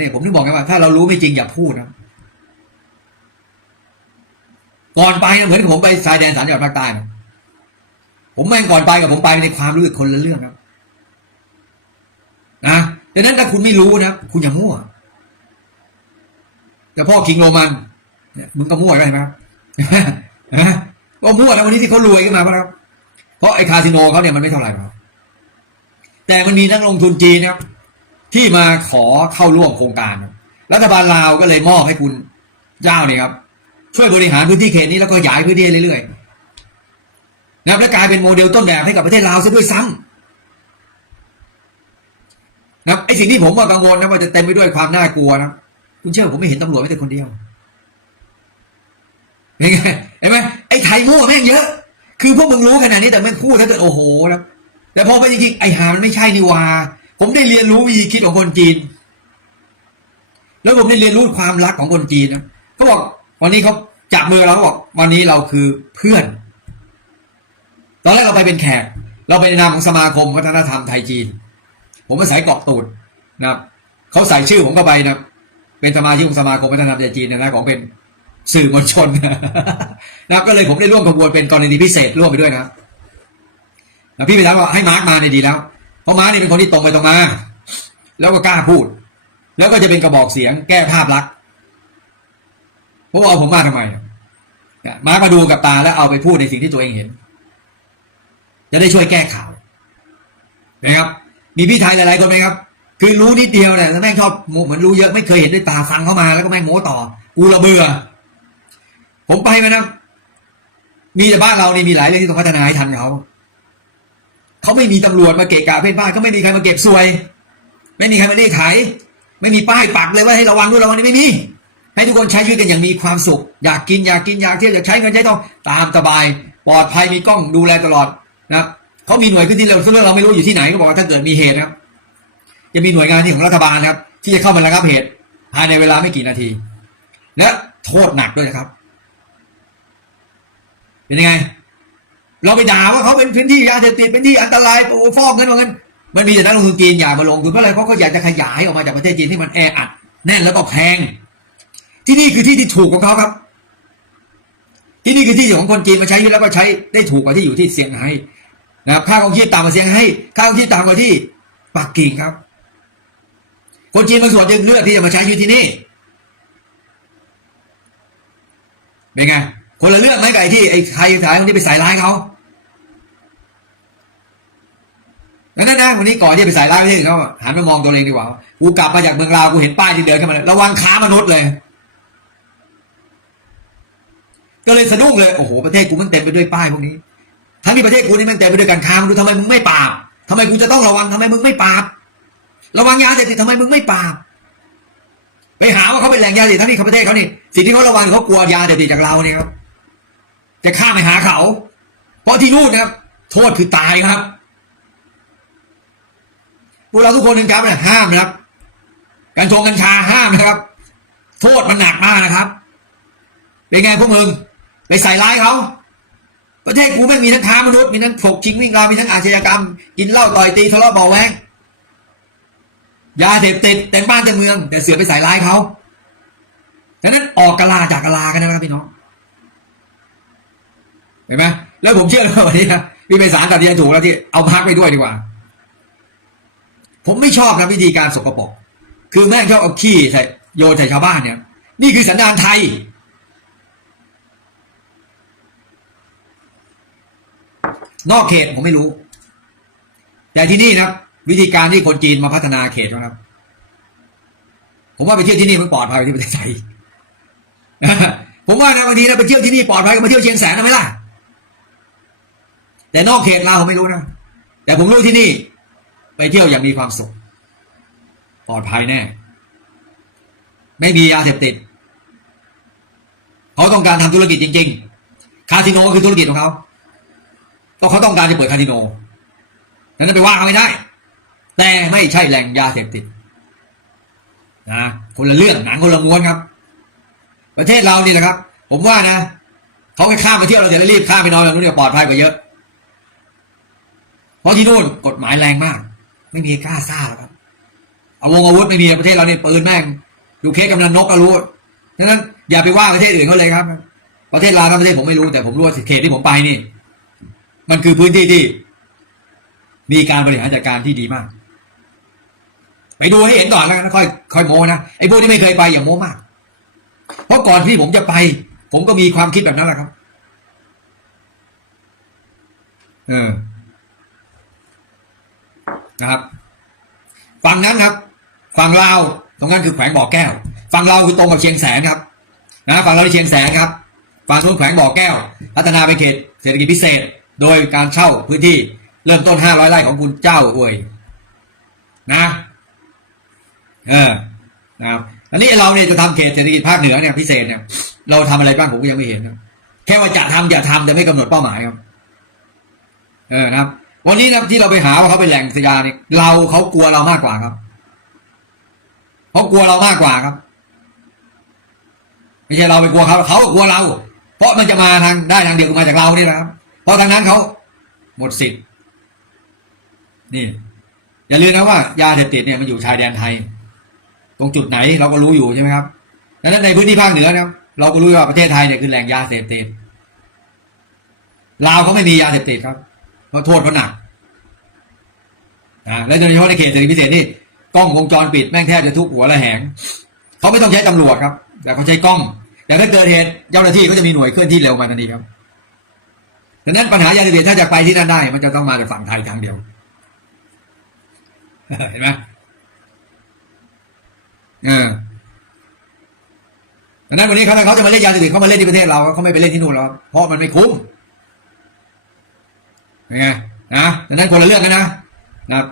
เนี่ยผมถึงบอกไงว่าถ้าเรารู้ไม่จริงอย่าพูดนะก่อนไปนะเหมือนผมไปชายแดนสามจังหวัดภาคใต้นะผมแม่งก่อนไปกับผมไปในความรู้สึกคนละเรื่องนะนะดังนั้นถ้าคุณไม่รู้นะคุณอย่ามั่วแต่พ่อคิงโรมันมึงก็มั่วใช่ไหมครับก็มั่วแล้ววันนี้ที่เขารวยขึ้นมาเพราะอะไรครับ เพราะไอ้คาสิโนเขาเนี่ยมันไม่เท่าไหร่หรอกแต่มันมีนักลงทุนจีนนะครับ ที่มาขอเข้าร่วมโครงการ รัฐบาลลาวก็เลยมอบให้คุณเจ้าเนี่ยครับ ช่วยบริหารพื้นที่เขตนี้แล้วก็ขยายพื้นที่เรื่อยๆนะครับและกลายเป็นโมเดลต้นแบบให้กับประเทศลาวซะด้วยซ้ำนะครับไอ้สิ่งที่ผมว่ากังวลนะว่าจะเต็มไปด้วยความน่ากลัวนะคุณเชื่อผมไม่เห็นตำรวจไม่แต่คนเดียวเห็นไงเห็นไหมไอ้ไทยมั่วแม่งเยอะ คือพวกมึงรู้ขนาดนี้แต่แม่งพูดถ้าเกิดโอ้โหนะแต่พอไปจริงๆไอ้หามันไม่ใช่นี่วา ผมได้เรียนรู้วิธีคิดของคนจีน แล้วผมได้เรียนรู้ความรักของคนจีนนะเขาบอกวันนี้เขาจับมือเราเขาบอกวันนี้เราคือเพื่อน ตอนแรกเราไปเป็นแขก เราไปในนามของสมาคมวัฒนธรรมไทยจีน ผมมาใส่เกาะตูดนะครับเขาใส่ชื่อผมเข้าไปนะเป็นสมาชิกของสมาคมวัฒนธรรมไทยจีนนะของเป็นสื่อมวลชนนะก็เลยผมได้ร่วมขบวนเป็นกรณีพิเศษร่วมไปด้วยนะแล้วพี่ไปถามว่าให้มาร์กมาเนี่ยดีแล้ว เพราะมาเนี่ยเป็นคนที่ตรงไปตรงมา แล้วก็กล้าพูด แล้วก็จะเป็นกระบอกเสียงแก้ภาพลักษณ์เพราะว่าเอาผมมาทำไมเนี่ยมามาดูกับตาแล้วเอาไปพูดในสิ่งที่ตัวเองเห็น จะได้ช่วยแก้ข่าวนะครับ มีพี่ไทยหลายๆคนไหมครับ คือรู้นิดเดียวเนี่ยแม่งชอบเหมือนรู้เยอะไม่เคยเห็นด้วยตาฟังเข้ามาแล้วก็แม่งโม้ต่อ กูระเบื่อ ผมไปมานะ มีแต่บ้านเรานี่มีหลายเรื่องที่ต้องพัฒนาให้ทันเขา เขาไม่มีตำรวจมาเกะกะเพ่นบ้านเขาไม่มีใครมาเก็บสวย ไม่มีใครมาเรียกไถไม่มีป้ายปักเลยว่าให้ระวังด้วยระวังนี่ไม่มีให้ทุกคนใช้ชีวิตกันอย่างมีความสุข อยากกินอยากกินอยากเที่ยวอยากใช้เงินใช้ทองตามสบาย ปลอดภัยมีกล้องดูแลตลอดนะเขามีหน่วยขึ้นที่เราซึ่งเราไม่รู้อยู่ที่ไหนก็บอกว่าถ้าเกิดมีเหตุนะครับจะมีหน่วยงานที่ของรัฐบาลนะครับ ที่จะเข้ามาระงับเหตุภายในเวลาไม่กี่นาที และโทษหนักด้วยนะครับ เป็นยังไง เราไปด่าว่าเขาเป็นพื้นที่ยาเสพติดเป็นที่อันตรายโอ้ฟอกเงินว่าเงินมันมีแต่นักลงทุนจีนอยากมาลงทุนเพราะอะไรเพราะเขาอยากจะขยายออกมาจากประเทศจีนที่มันแออัดแน่นแล้วก็แพง ที่นี่คือที่ที่ถูกของเขาครับ ที่นี่คือที่ของคนจีนมาใช้แล้วก็ใช้ได้ถูกกว่าที่อยู่ที่เซี่ยงไฮ้นะครับค่าของชีพต่ำกว่าเซี่ยงไฮ้ค่าของชีพต่ำกว่าที่ปักกิ่งครับ คนจีนบางส่วนจึงเลือกที่จะมาใช้ชีวิตที่นี่เป็นไงคนละเรื่องไหมไอ้ที่ไอ้ใครสายคนที่ไปใส่ร้ายเขาดัง นั้นนะวันนี้ก่อนที่จะไปใส่ร้ายประเทศอื่นเขาหันมามองตัวเองดีกว่ากูกลับมาจากเมืองลาวกูเห็นป้ายที่เดินเข้ามาเลยระวังค้ามนุษย์เลย ก็เลยสะดุ้งเลยโอ้โหประเทศกูมันเต็มไปด้วยป้ายพวกนี้ ทั้งที่ประเทศกูนี่มันเต็มไปด้วยการค้ามนุษย์ทำไมมึงไม่ปราบทำไมกูจะต้องระวังทำไมมึงไม่ปราบ ระวังยาเสพติดทำไมมึงไม่ปราบไปหาว่าเขาเป็นแหล่งยาเสพติดทั้งที่ประเทศเขานี่สิ่งที่เขาระวังเขากลัวยาเสพติดจากเราเนี่ยครับจะข้าไปหาเขา เพราะที่นู่นนะครับ โทษคือตายครับ พวกเราทุกคนนึงครับเนี่ยห้ามนะครับ การชงกัญชาห้ามนะครับ โทษมันหนักมากนะครับ เป็นไงพวกมึงไปใส่ร้ายเขาประเทศกูไม่มีทั้งค้ามนุษย์มีทั้งถกชิงวิ่งราวมีทั้งอาชญากรรม กินเหล้าต่อยตีทะเลาะเบาะแวงยาเสพติดเต็มบ้านเต็มเมือง แต่เสือไปใส่ร้ายเขาดังนั้นออกกะลาจากกะลากันนะครับพี่น้องเห็นไหมแล้วผมเชื่อเลยว่าวันนี้นะพี่ไปสารตัดเรียนถูกแล้วที่เอาพักไปด้วยดีกว่า ผมไม่ชอบนะวิธีการสกปรกคือแม่งชอบเอาขี้ใส่โยนใส่ชาวบ้านเนี่ย นี่คือสันดานไทย นอกเขตผมไม่รู้ แต่ที่นี่นะวิธีการที่คนจีนมาพัฒนาเขตนะครับ ผมว่าไปเที่ยวที่นี่มันปลอดภัยที่ประเทศไทยผมว่านะบางทีนะไปเที่ยวที่นี่ปลอดภัยกว่ามาเที่ยวเชียงแสนนะไหมล่ะแต่นอกเขตเราผมไม่รู้นะแต่ผมรู้ที่นี่ ไปเที่ยวอย่างมีความสุขปลอดภัยแน่ ไม่มียาเสพติดเขาต้องการทำธุรกิจจริง ๆ คาสิโนคือธุรกิจของเขาก็เขาต้องการจะเปิดคาสิโนนั้นไปว่าเขาไม่ได้ แต่ไม่ใช่แหล่งยาเสพติดนะคนละเรื่องหนังคนละม้วนครับ ประเทศเรานี่แหละครับ ผมว่านะเขาไปข้ามไปเที่ยวเราจะได้รีบข้ามไปนอนแบบนู้นเนี่ยปลอดภัยกว่าเยอะ เพราะที่นู่นกฎหมายแรงมาก ไม่มีกล้าซ่าหรอกครับเอาวงอาวุธไม่มีประเทศเราเนี่ยปืนแม่ง ดูเคสกำนันนกก็รู้ฉะนั้น อย่าไปว่าประเทศอื่นเขาเลยครับ ประเทศลาวทั้งประเทศผมไม่รู้แต่ผมรู้ว่าเขตที่ผมไปนี่ มันคือพื้นที่ที่ มีการบริหารจัดการที่ดีมาก ไปดูให้เห็นก่อนแล้วค่อยค่อยโม้นะไอ้พวกที่ไม่เคยไปอย่าโม้มาก เพราะก่อนที่ผมจะไป ผมก็มีความคิดแบบนั้นแหละครับ เออ นะครับฝั่งนั้นครับ ฝั่งลาวตรงนั้นคือแขวงบ่อแก้ว ฝั่งเราคือตรงกับเชียงแสนครับนะฝั่งเราเชียงแสนครับฝั่งนู้นแขวงบ่อแก้ว พัฒนาไปนเขตเศรษฐกิจพิเศษ โดยการเช่าพื้นที่เริ่มต้น500ไร่ของคุณเจ้าอวยนะเออนะครับอันนี้เราเนี่ยจะทำเขตเศรษฐกิจภาคเหนือเนี่ยพิเศษเนี่ยเราทำอะไรบ้างผมก็ยังไม่เห็นนะแค่ว่าจะทำอย่าทำแต่ไม่กำหนดเป้าหมายครับ เออนะครับ วันนี้นะที่เราไปหาว่าเขาเป็นแหล่งสยาเนี่ยเราเขากลัวเรามากกว่าครับเขากลัวเรามากกว่าครับไม่ใช่เราไปกลัวเขาเขากลัวเรา เพราะมันจะมาทางได้ทางเดียวมาจากเรานี่แหละครับ เพราะทางนั้นเขาหมดสิทธิ์นี่ อย่าลืมนะว่ายาเสพติดเนี่ยมันอยู่ชายแดนไทย ตรงจุดไหนเราก็รู้อยู่ใช่ไหมครับดังนั้นในพื้นที่ภาคเหนือนะครับเราก็รู้ว่าประเทศไทยเนี่ยคือแหล่งยาเสพติดลาวเขาไม่มียาเสพติดครับ เพราะโทษเขาหนักนะและโดยเฉพาะในเขตเศรษฐกิจพิเศษนี่กล้องวงจรปิดแม่งแทบจะทุกหัวละแหงเขาไม่ต้องใช้ตำรวจครับ แต่เขาใช้กล้องแต่ถ้าเกิดเหตุเจ้าหน้าที่ก็จะมีหน่วยเคลื่อนที่เร็วมาทันทีครับดังนั้นปัญหายาเสพติดถ้าจะไปที่นั่นได้ มันจะต้องมาจากฝั่งไทยทางเดียวเห็นไหมเออดังนั้นวันนี้เขาเขาจะมาเล่นยาเสพติดเขามาเล่นที่ประเทศเราเขาไม่ไปเล่นที่นู่นหรอกครับเพราะมันไม่คุ้ม เป็นไงนะดังนั้นคนละเรื่องกันนะนะครับ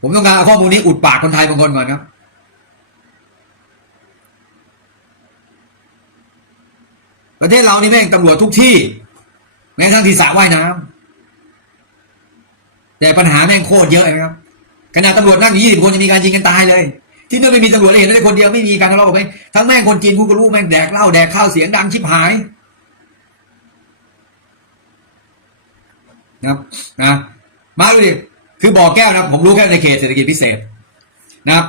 ผมต้องการเอาข้อมูลนี้อุดปากคนไทยบางคนก่อนครับประเทศเรานี่แม่งตำรวจทุกที่ แม้กระทั่งที่สระว่ายน้ำแต่ปัญหาแม่งโคตรเยอะนะครับขนาดตำรวจนั่งอยู่ยี่สิบคนจะมีการยิงกันตายเลย ที่นู่นไม่มีตำรวจเห็นได้คนเดียวไม่มีการทะเลาะกันทั้งแม่งคนจีนกูก็รู้แม่งแดกเหล้าแดกข้าวเสียงดังชิบหาย นะนะมาดูดิคือบ่อแก้วนะผมรู้แค่ในเขตเศรษฐกิจพิเศษนะครับ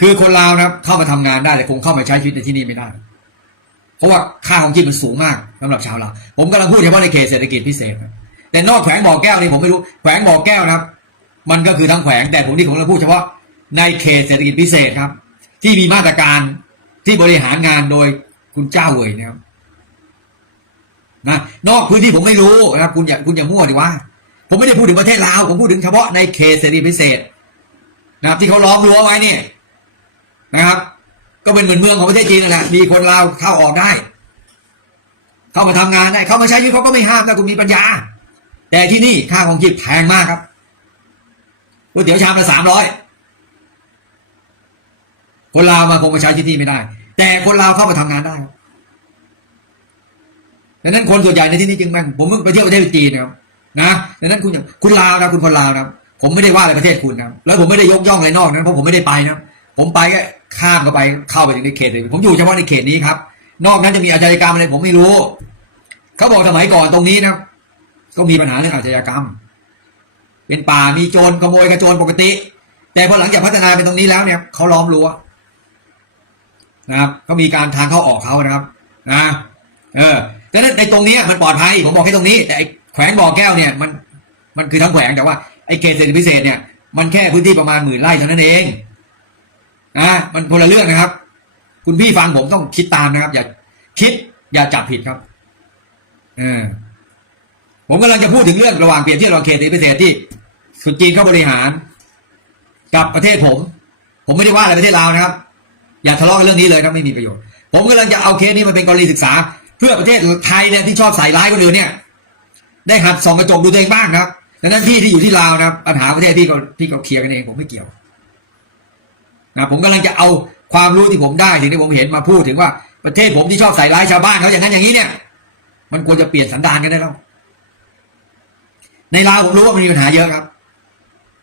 คือคนลาวนะเข้ามาทำงานได้แต่คงเข้ามาใช้ชีวิตในที่นี่ไม่ได้ เพราะว่าค่าของชีพมันสูงมากสำหรับชาวลาวผมกำลังพูดเฉพาะในเขตเศรษฐกิจพิเศษแต่นอกแขวงบ่อแก้วนี่ผมไม่รู้แขวงบ่อแก้วนะครับ มันก็คือทั้งแขวงแต่ผมที่ผมกำลังพูดเฉพาะในเขตเศรษฐกิจพิเศษครับ ที่มีมาตรการที่บริหารงานโดยคุณเจ้าเวยนะครับ นะนอกพื้นที่ผมไม่รู้นะครับคุณอย่าคุณอย่ามั่วดิว่า ผมไม่ได้พูดถึงประเทศลาวผมพูดถึงเฉพาะในเขตเสรีพิเศษนะครับที่เขาล้อมรั้วไว้เนี่ยนะครับ ก็เป็นเหมือนเมืองของประเทศจีนนั่นแหละมีคนลาวเข้าออกได้ เข้ามาทำงานได้ เข้ามาใช้ชีวิตเขาก็ไม่ห้ามนะคุณมีปัญญา แต่ที่นี่ค่าของชีพแพงมากครับก๋วยเตี๋ยวชามละสามร้อยคนลาวมาคงมาใช้ที่นี่ไม่ได้ แต่คนลาวเข้ามาทำงานได้ ดังนั้นคนส่วนใหญ่ในที่นี้จึงแม่งผมเพิ่งไปเที่ยวประเทศจีนนะครับนะดังนั้นคุณคุณลาวนะคุณคนลาวนะผมไม่ได้ว่าอะไรประเทศคุณนะแล้วผมไม่ได้ยกย่องอะไรนอกนะเพราะผมไม่ได้ไปนะผมไปก็ข้ามเข้าไปเข้าไปถึงในเขตเลยผมอยู่เฉพาะในเขตนี้ครับ นอกนั้นจะมีอาชญากรรมอะไรผมไม่รู้เขาบอกสมัยก่อนตรงนี้นะก็มีปัญหาเรื่องอาชญากรรม เป็นป่ามีโจรขโมยกระโจนปกติ แต่พอหลังจากพัฒนาเป็นตรงนี้แล้วเนี่ยเขาล้อมรั้วนะครับก็มีการทางเข้าออกเขานะครับ นะ เออ แต่ในตรงนี้มันปลอดภัยผมบอกแค่ตรงนี้ แต่ไอ้แขวงบ่อแก้วเนี่ยมันมันคือทั้งแขวงแต่ว่าไอ้เขตเศรษฐกิจพิเศษเนี่ยมันแค่พื้นที่ประมาณหมื่นไร่เท่านั้นเองนะมันคนละเรื่องนะครับ คุณพี่ฟังผมต้องคิดตามนะครับ อย่าคิด อย่าจับผิดครับเออผมกำลังจะพูดถึงเรื่องระหว่างเปรียบเทียบระหว่างเขตเศรษฐกิจพิเศษที่สุจีนเข้าบริหาร กับประเทศผม ผมไม่ได้ว่าอะไรประเทศลาวนะครับ อย่าทะเลาะกันเรื่องนี้เลยครับไม่มีประโยชน์ ผมกำลังจะเอาเคสนี้มาเป็นกรณีศึกษา เพื่อประเทศไทยเนี่ยที่ชอบใส่ร้ายคนอื่นเนี่ย ได้หัดส่องกระจกดูตัวเองบ้างครับดังนั้นพี่ที่อยู่ที่ลาวนะครับปัญหาประเทศพี่ก็พี่ก็เคลียร์กันเองผมไม่เกี่ยวนะผมกำลังจะเอาความรู้ที่ผมได้สิ่งที่ผมเห็นมาพูดถึงว่าประเทศผมที่ชอบใส่ร้ายชาวบ้านเขาอย่างนั้นอย่างนี้เนี่ย มันควรจะเปลี่ยนสันดานกันได้แล้วในลาวผมรู้ว่ามันมีปัญหาเยอะครับ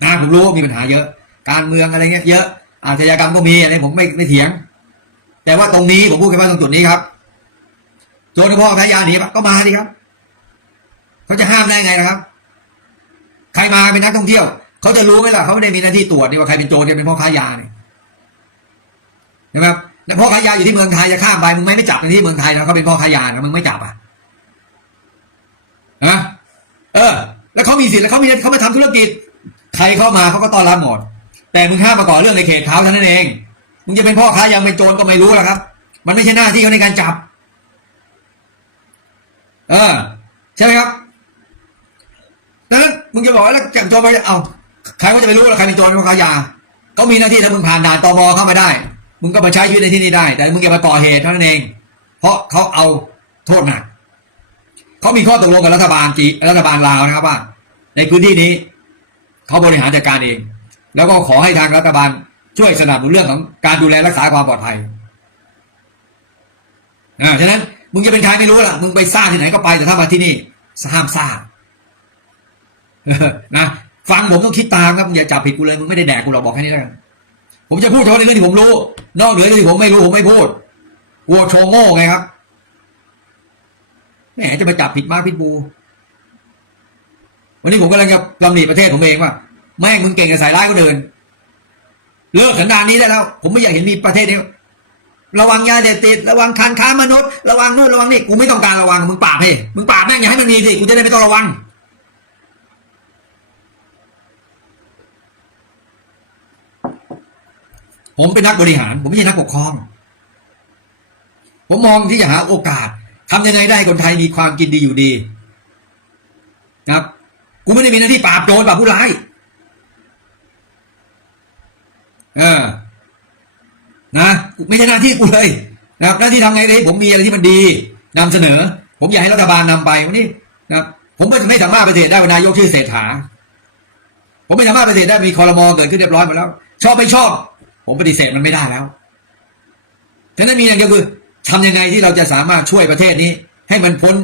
นะผมรู้ว่ามีปัญหาเยอะ การเมืองอะไรเงี้ยเยอะอาชญากรรมก็มีอะไรผมไม่ไม่เถียง แต่ว่าตรงนี้ผมพูดแค่ว่าตรงจุดนี้ครับ โจรพ่อแพ้ยาหนีปะก็มาดิครับ เขาจะห้ามได้ไงนะครับ ใครมาเป็นนักท่องเที่ยว เขาจะรู้ไหมล่ะเขาไม่ได้มีหน้าที่ตรวจนี่ว่าใครเป็นโจรใครเป็นพ่อค้ายาเนี่ยใช่ไหมครับแล้วพ่อค้ายาอยู่ที่เมืองไทยจะข้ามไปมึงไม่ไม่จับในที่เมืองไทยนะเขาเป็นพ่อค้ายานะมึงไม่จับอะนะเออ แล้วเขามีสิทธิ์แล้วเขามีเขามาทำธุรกิจ ใครเข้ามาเขาก็ต้อนรับหมดแต่มึงห้ามมาก่อเรื่องในเขตเขาเท่านั้นเองมึงจะเป็นพ่อค้ายังเป็นโจรก็ไม่รู้แหละครับ มันไม่ใช่หน้าที่เขาในการจับ ออใช่ไหมครับดังนั้นมึงจะบอกว่าแล้วจับโจรไปเอาใครก็จะไปรู้ว่าใครเป็นโจรเป็นพ่อค้ายาเขามีหน้าที่ถ้ามึงผ่านด่านตมเข้ามาได้ มึงก็มาใช้ชีวิตในที่นี้ได้ แต่มึงอย่ามาก่อเหตุเท่านั้นเอง เพราะเขาเอาโทษหนักเขามีข้อตกลงกับรัฐบาลจีรัฐบาลลาวนะครับว่า ในพื้นที่นี้เขาบริหารจัดการเอง แล้วก็ขอให้ทางรัฐบาลช่วยสนับสนุนเรื่องของการดูแลรักษาความปลอดภัยอ่าฉะนั้น มึงจะเป็นใครไม่รู้ล่ะ มึงไปสร้างที่ไหนก็ไปแต่ถ้ามาที่นี่ห้ามสร้างนะฟังผมต้องคิดตามครับมึงอย่าจับผิดกูเลยมึงไม่ได้แดกกูหรอกบอกแค่นี้แล้วกันผมจะพูดเฉพาะในเรื่องที่ผมรู้ นอกเหนือจากที่ผมไม่รู้ผมไม่พูดกลัวโชว์โง่ไงครับแหมจะไปจับผิดมากผิดบู วันนี้ผมกำลังจะลำหนีประเทศผมเองว่าแม่งมึงเก่งกับสายร้ายก็เดิน เลิกสันดานนี้ได้แล้ว ผมไม่อยากเห็นมีประเทศนี้ ระวังยาเสพติดระวังการค้ามนุษย์ระวังนู่นระวังนี่กูไม่ต้องการระวังมึงปราบให้มึงปราบแม่งอย่าให้มันมีสิกูจะได้ไม่ต้องระวัง ผมเป็นนักบริหาร ผมไม่ใช่นักปกครอง ผมมองที่จะหาโอกาสทำยังไงได้คนไทยมีความกินดีอยู่ดีนะครับกูไม่ได้มีหน้าที่ปราบโจรปราบผู้ร้าย เออ นะไม่ใช่หน้าที่กูเลยนะครับหน้าที่ทำไงได้ผมมีอะไรที่มันดีนำเสนอ ผมอยากให้รัฐบาลนำไปวันนี้นะผมไม่ไม่สามารถปฏิเสธได้ว่านายกชื่อเศรษฐา ผมไม่สามารถปฏิเสธได้มีคอรมอเกิดขึ้นเรียบร้อยหมดแล้ว ชอบไม่ชอบ ผมปฏิเสธมันไม่ได้แล้วฉะนั้นมีอย่างเดียวคือทำยังไงที่เราจะสามารถช่วยประเทศนี้ ให้มันพ้น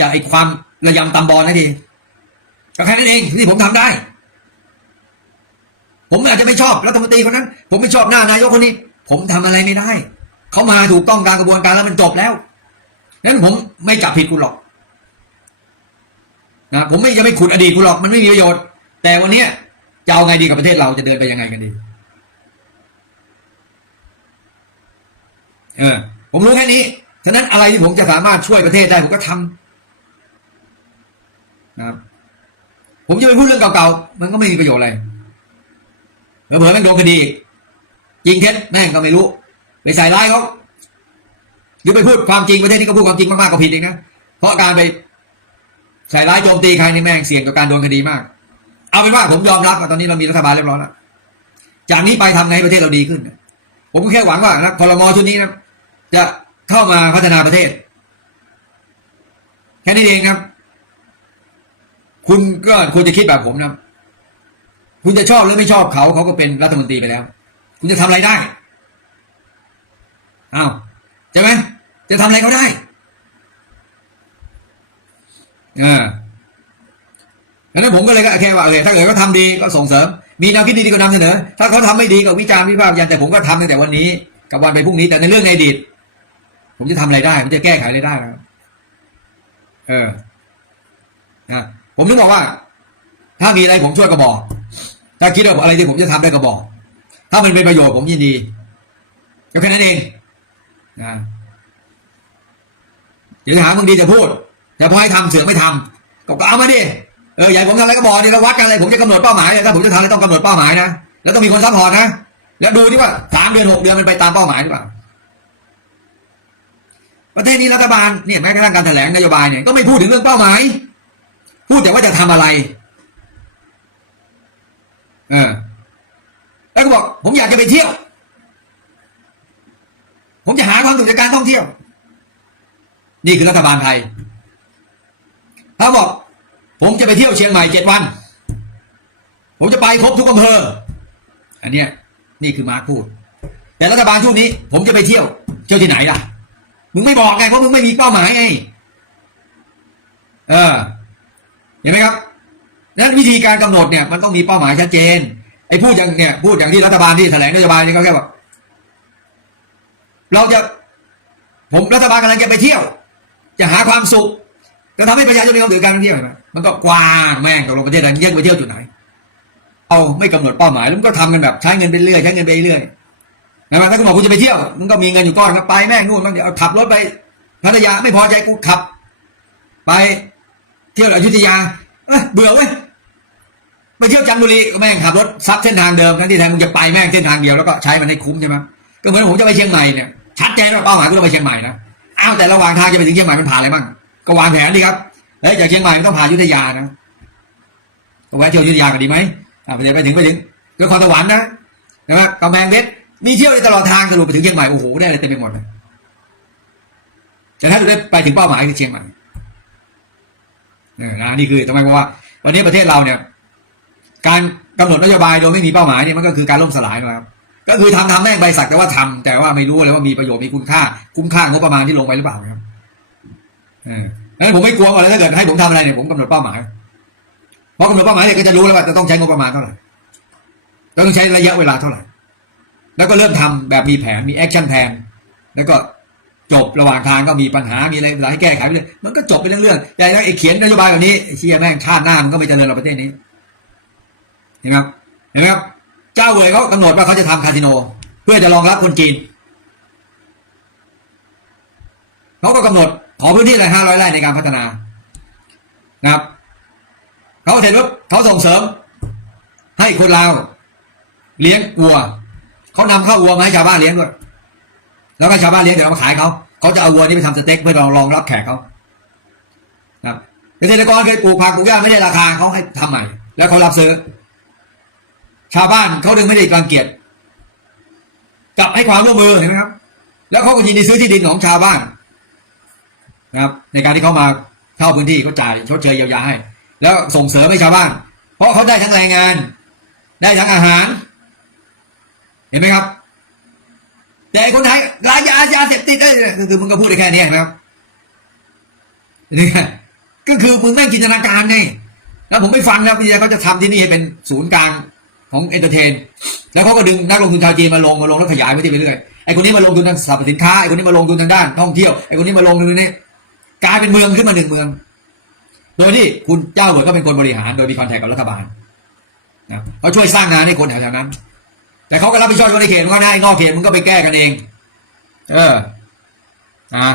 จากไอ้ความระยำตำบอลนั่นเองก็แค่นั้นเองที่ผมทำได้ ผมอาจจะไม่ชอบรัฐมนตรีคนนั้น ผมไม่ชอบหน้านายกคนนี้ ผมทำอะไรไม่ได้ เขามาถูกต้องตามกระบวนการแล้วมันจบแล้วนั้นผมไม่จับผิดคุณหรอกนะผมไม่จะไม่ขุดอดีตคุณหรอกมันไม่มีประโยชน์ แต่วันนี้จะเอาไงดีกับประเทศเราจะเดินไปยังไงกันดี เออ ผมรู้แค่นี้ฉะนั้นอะไรที่ผมจะสามารถช่วยประเทศได้ผมก็ทำนะครับผมจะไปพูดเรื่องเก่าๆมันก็ไม่มีประโยชน์อะไรเผื่อๆแม่งโดนคดี จริงเท็จแม่งก็ไม่รู้ ไปใส่ร้ายเขาหรือไปพูดความจริงประเทศนี้ก็พูดความจริงมากๆก็ผิดเองนะเพราะการไปใส่ร้ายโจมตีใครนี่แม่งเสี่ยงต่อการโดนคดีมาก เอาเป็นว่าผมยอมรับว่าตอนนี้เรามีรัฐบาลเรียบร้อยแล้วจากนี้ไปทำไงประเทศเราดีขึ้น ผมก็แค่หวังว่านะพลมชุดนี้นะจะเข้ามาพัฒนาประเทศ แค่นี้เองครับ คุณก็ควรจะคิดแบบผมนะ คุณจะชอบหรือไม่ชอบเขาเขาก็เป็นรัฐมนตรีไปแล้ว คุณจะทำอะไรได้อ้าวใช่ไหมจะทำอะไรเขาได้เออดังนั้นผมก็เลยก็แค่ว่าเออถ้าเกิดเขาทำดีก็ส่งเสริม มีแนวคิดดีๆก็นำเสนอ ถ้าเขาทำไม่ดีก็วิจารณ์วิพากษ์วิจารณ์แต่ผมก็ทำตั้งแต่วันนี้ กับวันไปพรุ่งนี้แต่ในเรื่องในอดีตผมจะทำอะไรได้ผมจะแก้ไขอะไรได้ครับเออนะผมถึงบอกว่า ถ้ามีอะไรผมช่วยก็บอก ถ้าคิดว่าอะไรที่ผมจะทำได้ก็บอก ถ้ามันเป็นประโยชน์ผมยินดีก็แค่นั้นเองนะเดี๋ยวหามึงดีจะพูด แต่พอให้ทำเสือไม่ทำก็เอามาดิเออให้ผมทำอะไรก็บอกดิเราวัดกันเลยผมจะกำหนดเป้าหมายเลยถ้าผมจะทำอะไรต้องกำหนดเป้าหมายนะแล้วต้องมีคนซัพพอร์ตนะแล้วดูที่ว่าสามเดือนหกเดือนมันไปตามเป้าหมายหรือเปล่าประเทศนี้รัฐบาลเนี่ยแม้กระทั่งการแถลงนโยบายเนี่ยก็ไม่พูดถึงเรื่องเป้าหมาย พูดแต่ว่าจะทำอะไร เออ แล้วก็บอก ผมอยากจะไปเที่ยว ผมจะหาความสุขจากการท่องเที่ยว นี่คือรัฐบาลไทยถ้าบอก ผมจะไปเที่ยวเชียงใหม่เจ็ดวัน ผมจะไปครบทุกอำเภอ อันเนี้ยนี่คือมาร์คพูด แต่รัฐบาลช่วงนี้ ผมจะไปเที่ยวเที่ยวที่ไหนล่ะ มึงไม่บอกไงเพราะมึงไม่มีเป้าหมายไงเออเห็นไหมครับนั้นวิธีการกำหนดเนี่ยมันต้องมีเป้าหมายชัดเจน อ้พูดอย่างเนี่ยพูดอย่างที่รัฐบาลที่แถลงนโยบายนี่ก็แค่แบบเราจะผมรัฐบาลกำลังจะไปเที่ยว จะหาความสุขจะทำให้ประชาชนมีความสุขการท่องเที่ยวเห็นไหมมันก็กว้างแม่งตกลงประเทศอะไรเยอะไปเที่ยวจุดไหนเอาไม่กำหนดเป้าหมายแล้วมันก็ทำกันแบบใช้เงินไปเรื่อยใช้เงินไปเรื่อยนะมันถ้าคุณบอกคุณจะไปเที่ยวมันก็มีเงินอยู่ก้อนก็ไปแม่งนู่นมันเดี๋ยวขับรถไปพัทยาไม่พอใจกูขับ ไปเที่ยวอยุธยาเบื่อเว้ย ไปเที่ยวจันทบุรีก็แม่งขับรถซับเส้นทางเดิมทั้งที่แทนมึงจะไปแม่งเส้นทางเดียวแล้วก็ใช้มันให้คุ้มใช่ไหมก็เหมือนผมจะไปเชียงใหม่เนี่ยชัดเจนว่าเป้าหมายกูต้องไปเชียงใหม่นะอ้าวแต่ระหว่างทางจะไปถึงเชียงใหม่มันผ่านอะไรบ้างก็วางแผนดีครับเฮ้ยจากเชียงใหม่มันต้องผ่านยุทธยานะก็แวะเที่ยวยุทธยากันดีไหมอ่าไปถึงไปถึงไปถึงนครสวรรค์นะนะครับกำแพงเพชรมีเที่ยวในตลอดทางสรุปไปถึงเชียงใหม่โอ้โหได้อะไรเต็มไปหมดเลยแต่ถ้าจะได้ไปถึงเป้าหมายคือเชียงใหม่เนี่ยนะนี่คือทำไมเพราะว่า วันนี้ประเทศเราเนี่ย การกำหนดนโยบายโดยไม่มีเป้าหมายเนี่ยมันก็คือการล่มสลายนะครับ ก็คือทำทำแม่งใบสักแต่ว่าทำแต่ว่าไม่รู้เลยว่ามีประโยชน์มีคุณค่า คุ้มค่างบประมาณที่ลงไปหรือเปล่าครับเออแล้วผมไม่กลัวว่าถ้าเกิดให้ผมทำอะไรเนี่ยผมกำหนดเป้าหมายเพราะกำหนดเป้าหมายเนี่ยก็จะรู้แล้วว่าจะต้องใช้งบประมาณเท่าไหร่ต้องใช้ระยะเวลาเท่าไหร่ แล้วก็เริ่มทำแบบมีแผนมีแอคชั่นแผนแล้วก็จบระหว่างทางก็มีปัญหามีอะไรหลายแก้ไขไปเลยมันก็จบไปเรื่องๆแต่ถ้าไอ้เขียนนโยบายแบบนี้เชียแม่งชาติหน้ามันก็ไม่เจริญเราประเทศนี้ ห็นไหมครับเห็นไหมครับเจ้าเวยเขากำหนดว่าเขาจะทำคาสิโน เพื่อจะรองรับคนจีนเขาก็กำหนดขอพื้นที่อะไรห้าร้อยไร่ในการพัฒนานะครับเขาเสร็จปุ๊บเขาส่งเสริม ให้คนลาว เลี้ยงวัวเขานำเข้าวัวมาให้ชาวบ้านเลี้ยงด้วยแล้วก็ชาวบ้านเลี้ยงเดี๋ยวมาขายเขาเขาจะเอาวัวนี้ไปทำสเต็กเพื่อรองรองรับแขกเขานะครับเกษตรกรเคยปลูกผักปลูกหญ้าไม่ได้ราคาเขาให้ทำใหม่ แล้วเขารับซื้อ ชาวบ้านเขาดึงไม่ได้รังเกียจกลับให้ความร่วมมือเห็นไหมครับ แล้วเขาก็ยินดีซื้อที่ดินของชาวบ้านนะครับ ในการที่เขามาเช่าพื้นที่เขาจ่ายชดเชยเยียวยาให้ แล้วส่งเสริมให้ชาวบ้าน เพราะเขาได้ทั้งแรงงาน ได้ทั้งอาหาร เห็นไหมครับ แต่คนไทยรานยายาเสพติดเอ้ยก็คือมึงก็พูดได้แค่นี้เห็นไหมครับนี่ก็คือมึงแม่งจินตนาการไงแล้วผมไม่ฟังนะพี่เขาจะทำที่นี่ให้เป็นศูนย์กลาง ของเอนเตอร์เทน แล้วเขาก็ดึงนักลงทุนชาวจีนมาลงมาลงแล้วขยายไปที่ไปเรื่อยไอ้คนนี้มาลงทุนทางสรรพสินค้าไอ้คนนี้มาลงทุนทางด้านท่องเที่ยวไอ้คนนี้มาลงทุนในกลายเป็นเมืองขึ้นมาหนึ่งเมือง โดยที่คุณเจ้าเหวยก็เป็นคนบริหารโดยมีคอนแทคกับรัฐบาลนะเขาช่วยสร้างงานให้คนแถวๆนั้น แต่เขาก็รับผิดชอบอยู่ในเขตของเขานะไอ้นอกเขตมึงก็ไปแก้กันเอง เอออ่า